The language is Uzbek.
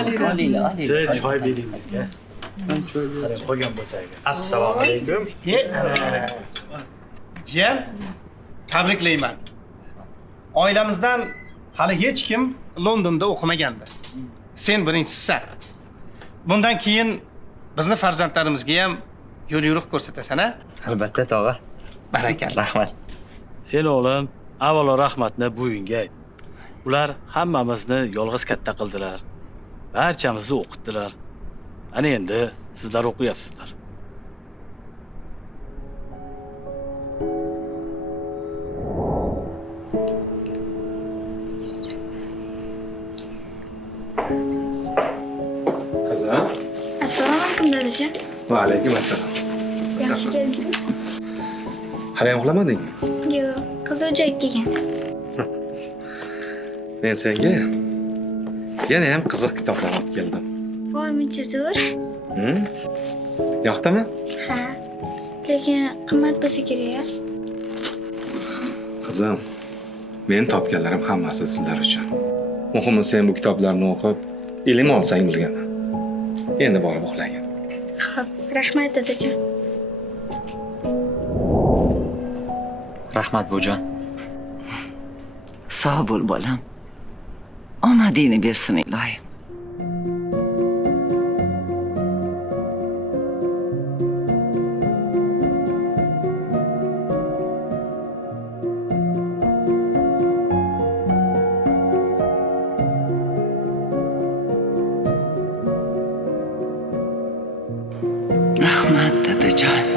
Olinglar. Siz choy bering bizga. Qarang, qolgan bo'lsa agar. Assalomu alaykum. Jiyan, tabriklayman. Oilamizdan hali hech kim Londonda o'qimagandi. Sen birinchisisan. Bundan keyin bizni farzandlarimizga ham yo'l yo'riq ko'rsatasan, a? Albatta, tog'a. Barakalla. Rahmat. Sen o'g'lim, avvalo rahmatni buvingga ayt. Ular hammamizni yolg'iz katta qildilar. Barchamizni o'qitdilar. Ana endi sizlar o'qiyapsizlar. Qizim. Assalomu alaykum dadajon. Va alaykum assalom. Yaxshi keldingizmi? Hali ham uxlamadingmi? Yo'q, hozir joyga kelgan. Men senga yana ham qiziq kitoblar olib keldim. Voy, muncha zo'r. Yoqdimi? Ha. Lekin qimmat bo'lsa kerak. Qizim, men topganlarim hammasi sizlar uchun. Muhimi sen bu kitoblarni o'qib, ilm olsang bo'lgani. Endi borib uxlagin. Xo'p, rahmat dadajon. Rahmat bujon. Sog' bo'l bolam. Omadingni bersin ilohim. Rahmat dadajon.